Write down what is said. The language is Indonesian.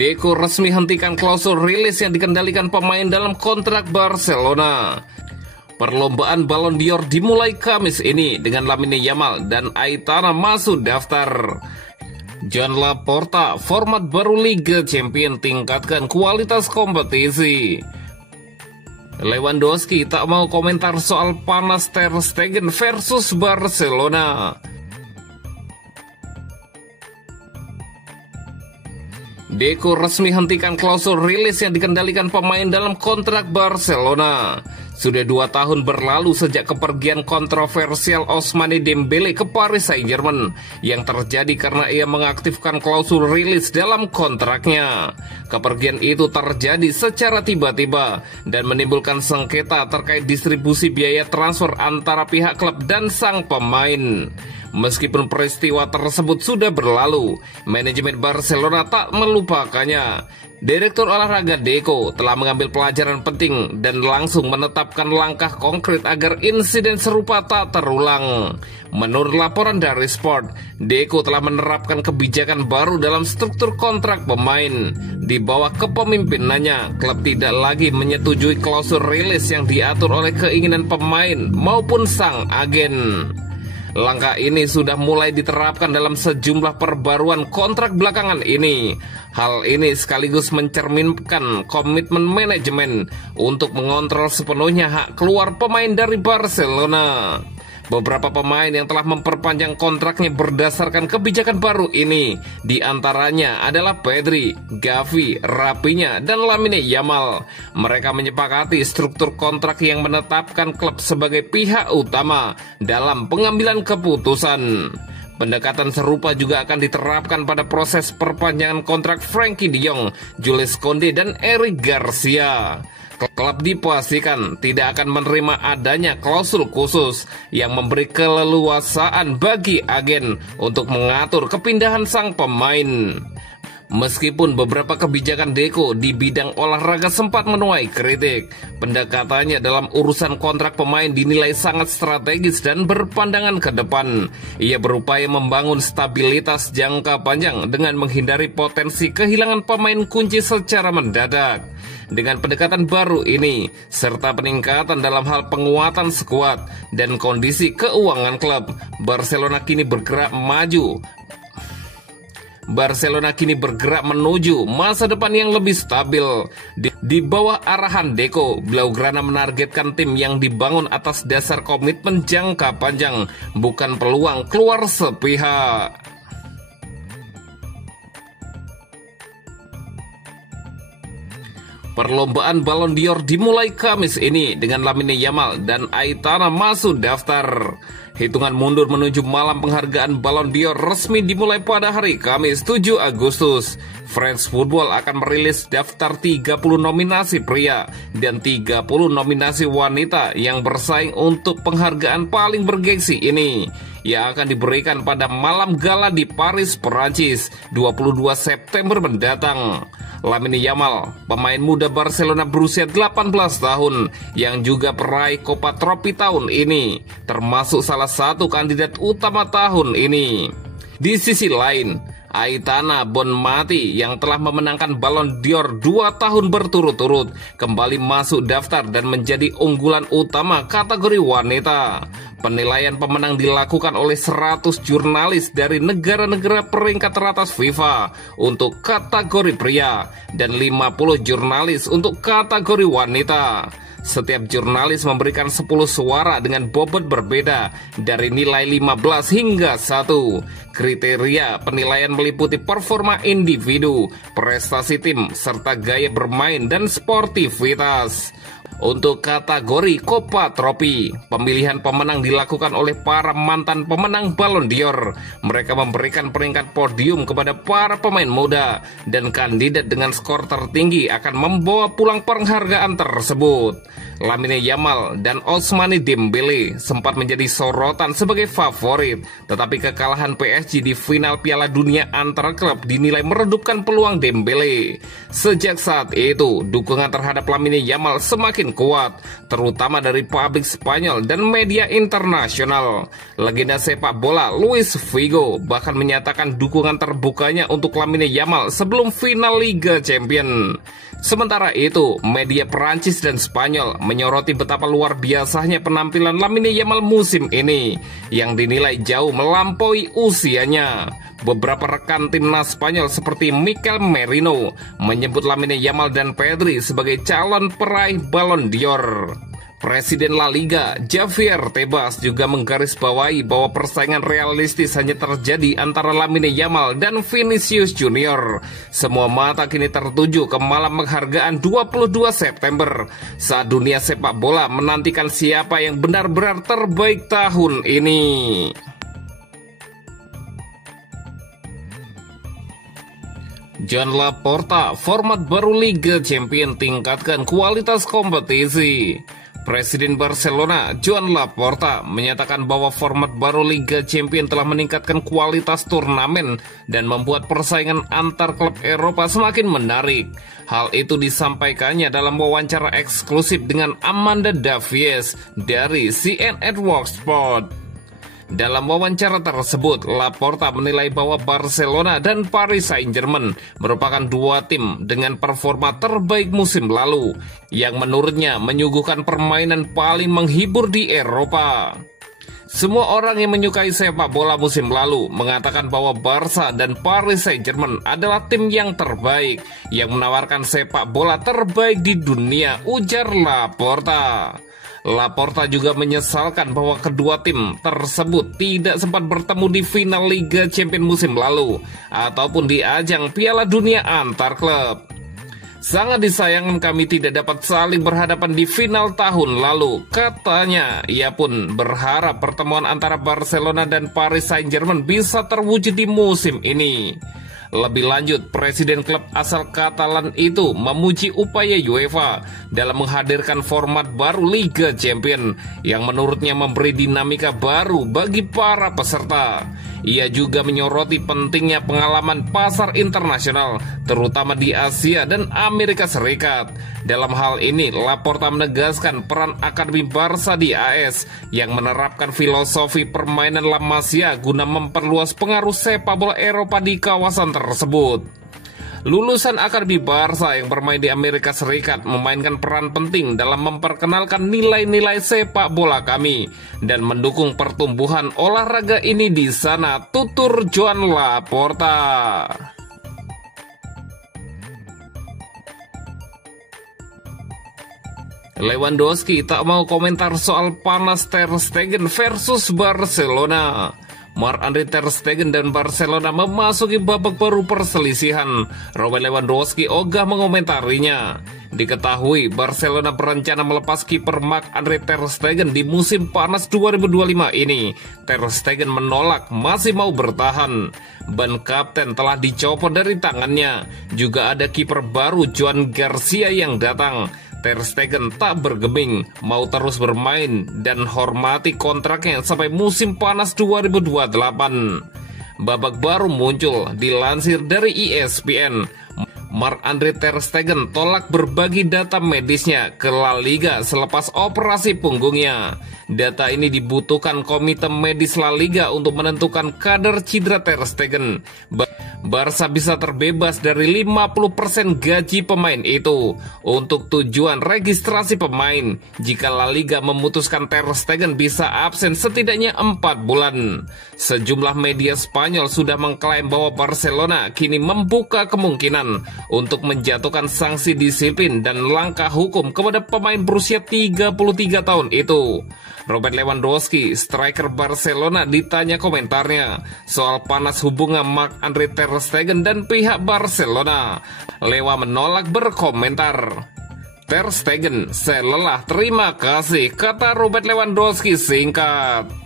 Deco resmi hentikan klausul rilis yang dikendalikan pemain dalam kontrak Barcelona. Perlombaan Ballon d'Or dimulai Kamis ini dengan Lamine Yamal dan Aitana masuk daftar. Joan Laporta, format baru Liga Champions tingkatkan kualitas kompetisi. Lewandowski tak mau komentar soal panas Ter Stegen versus Barcelona. Deco resmi hentikan klausul rilis yang dikendalikan pemain dalam kontrak Barcelona. Sudah 2 tahun berlalu sejak kepergian kontroversial Ousmane Dembele ke Paris Saint-Germain yang terjadi karena ia mengaktifkan klausul rilis dalam kontraknya. Kepergian itu terjadi secara tiba-tiba dan menimbulkan sengketa terkait distribusi biaya transfer antara pihak klub dan sang pemain. Meskipun peristiwa tersebut sudah berlalu, manajemen Barcelona tak melupakannya. Direktur olahraga Deco telah mengambil pelajaran penting dan langsung menetapkan langkah konkret agar insiden serupa tak terulang. Menurut laporan dari Sport, Deco telah menerapkan kebijakan baru dalam struktur kontrak pemain. Di bawah kepemimpinannya, klub tidak lagi menyetujui klausul rilis yang diatur oleh keinginan pemain maupun sang agen. Langkah ini sudah mulai diterapkan dalam sejumlah perbaruan kontrak belakangan ini. Hal ini sekaligus mencerminkan komitmen manajemen untuk mengontrol sepenuhnya hak keluar pemain dari Barcelona. Beberapa pemain yang telah memperpanjang kontraknya berdasarkan kebijakan baru ini, di antaranya adalah Pedri, Gavi, Rafinha, dan Lamine Yamal. Mereka menyepakati struktur kontrak yang menetapkan klub sebagai pihak utama dalam pengambilan keputusan. Pendekatan serupa juga akan diterapkan pada proses perpanjangan kontrak Frenkie de Jong, Jules Koundé, dan Eric Garcia. Klub dipastikan tidak akan menerima adanya klausul khusus yang memberi keleluasaan bagi agen untuk mengatur kepindahan sang pemain. Meskipun beberapa kebijakan Deco di bidang olahraga sempat menuai kritik, pendekatannya dalam urusan kontrak pemain dinilai sangat strategis dan berpandangan ke depan. Ia berupaya membangun stabilitas jangka panjang dengan menghindari potensi kehilangan pemain kunci secara mendadak. Dengan pendekatan baru ini, serta peningkatan dalam hal penguatan skuad dan kondisi keuangan klub, Barcelona kini bergerak menuju masa depan yang lebih stabil. Di bawah arahan Deco, Blaugrana menargetkan tim yang dibangun atas dasar komitmen jangka panjang, bukan peluang keluar sepihak. Perlombaan Ballon d'Or dimulai Kamis ini dengan Lamine Yamal dan Aitana masuk daftar. Hitungan mundur menuju malam penghargaan Ballon d'Or resmi dimulai pada hari Kamis 7 Agustus. France Football akan merilis daftar 30 nominasi pria dan 30 nominasi wanita yang bersaing untuk penghargaan paling bergengsi ini, yang akan diberikan pada malam gala di Paris, Perancis, 22 September mendatang. Lamine Yamal, pemain muda Barcelona berusia 18 tahun yang juga peraih Copa Tropi tahun ini, termasuk salah satu kandidat utama tahun ini. Di sisi lain, Aitana Bonmati yang telah memenangkan Ballon d'Or 2 tahun berturut-turut kembali masuk daftar dan menjadi unggulan utama kategori wanita. Penilaian pemenang dilakukan oleh 100 jurnalis dari negara-negara peringkat teratas FIFA untuk kategori pria dan 50 jurnalis untuk kategori wanita. Setiap jurnalis memberikan 10 suara dengan bobot berbeda dari nilai 15 hingga 1. Kriteria penilaian meliputi performa individu, prestasi tim, serta gaya bermain dan sportivitas. Untuk kategori Copa Tropi, pemilihan pemenang dilakukan oleh para mantan pemenang Ballon d'Or. Mereka memberikan peringkat podium kepada para pemain muda, dan kandidat dengan skor tertinggi akan membawa pulang penghargaan tersebut. Lamine Yamal dan Ousmane Dembele sempat menjadi sorotan sebagai favorit, tetapi kekalahan PSG di final Piala Dunia antar klub dinilai meredupkan peluang Dembele. Sejak saat itu, dukungan terhadap Lamine Yamal semakin kuat, terutama dari publik Spanyol dan media internasional. Legenda sepak bola Luis Figo bahkan menyatakan dukungan terbukanya untuk Lamine Yamal sebelum final Liga Champions. Sementara itu, media Perancis dan Spanyol menyoroti betapa luar biasanya penampilan Lamine Yamal musim ini yang dinilai jauh melampaui usianya. Beberapa rekan timnas Spanyol seperti Mikel Merino menyebut Lamine Yamal dan Pedri sebagai calon peraih Ballon d'Or. Presiden La Liga, Javier Tebas, juga menggarisbawahi bahwa persaingan realistis hanya terjadi antara Lamine Yamal dan Vinicius Junior. Semua mata kini tertuju ke malam penghargaan 22 September, saat dunia sepak bola menantikan siapa yang benar-benar terbaik tahun ini. Joan Laporta, format baru Liga Champions tingkatkan kualitas kompetisi. Presiden Barcelona, Joan Laporta, menyatakan bahwa format baru Liga Champions telah meningkatkan kualitas turnamen dan membuat persaingan antar klub Eropa semakin menarik. Hal itu disampaikannya dalam wawancara eksklusif dengan Amanda Davies dari CNN World Sport. Dalam wawancara tersebut, Laporta menilai bahwa Barcelona dan Paris Saint-Germain merupakan dua tim dengan performa terbaik musim lalu, yang menurutnya menyuguhkan permainan paling menghibur di Eropa. Semua orang yang menyukai sepak bola musim lalu mengatakan bahwa Barca dan Paris Saint-Germain adalah tim yang terbaik, yang menawarkan sepak bola terbaik di dunia, ujar Laporta. Laporta juga menyesalkan bahwa kedua tim tersebut tidak sempat bertemu di final Liga Champions musim lalu ataupun di ajang Piala Dunia antar klub. Sangat disayangkan kami tidak dapat saling berhadapan di final tahun lalu, katanya. Ia pun berharap pertemuan antara Barcelona dan Paris Saint-Germain bisa terwujud di musim ini. Lebih lanjut, presiden klub asal Katalan itu memuji upaya UEFA dalam menghadirkan format baru Liga Champions yang menurutnya memberi dinamika baru bagi para peserta. Ia juga menyoroti pentingnya pengalaman pasar internasional, terutama di Asia dan Amerika Serikat. Dalam hal ini, Laporta menegaskan peran Akademi Barca di AS yang menerapkan filosofi permainan La Masia guna memperluas pengaruh sepak bola Eropa di kawasan tersebut. Lulusan Akademi Barca yang bermain di Amerika Serikat memainkan peran penting dalam memperkenalkan nilai-nilai sepak bola kami dan mendukung pertumbuhan olahraga ini di sana, tutur Joan Laporta. Lewandowski tak mau komentar soal panas Ter Stegen versus Barcelona. Marc-Andre Ter Stegen dan Barcelona memasuki babak baru perselisihan. Robert Lewandowski ogah mengomentarinya. Diketahui Barcelona berencana melepas kiper Marc-Andre Ter Stegen di musim panas 2025 ini. Ter Stegen menolak, masih mau bertahan. Ban kapten telah dicopot dari tangannya. Juga ada kiper baru Joan Garcia yang datang. Ter Stegen tak bergeming, mau terus bermain dan hormati kontraknya sampai musim panas 2028. Babak baru muncul, dilansir dari ESPN. Marc-Andre Ter Stegen tolak berbagi data medisnya ke La Liga selepas operasi punggungnya. Data ini dibutuhkan komite medis La Liga untuk menentukan kadar cedera Ter Stegen. Barca bisa terbebas dari 50% gaji pemain itu untuk tujuan registrasi pemain jika La Liga memutuskan Ter Stegen bisa absen setidaknya 4 bulan. Sejumlah media Spanyol sudah mengklaim bahwa Barcelona kini membuka kemungkinan untuk menjatuhkan sanksi disiplin dan langkah hukum kepada pemain berusia 33 tahun itu. Robert Lewandowski, striker Barcelona, ditanya komentarnya soal panas hubungan Marc-Andre Ter Stegen dan pihak Barcelona. Lewa menolak berkomentar. Ter Stegen, saya lelah, terima kasih, kata Robert Lewandowski singkat.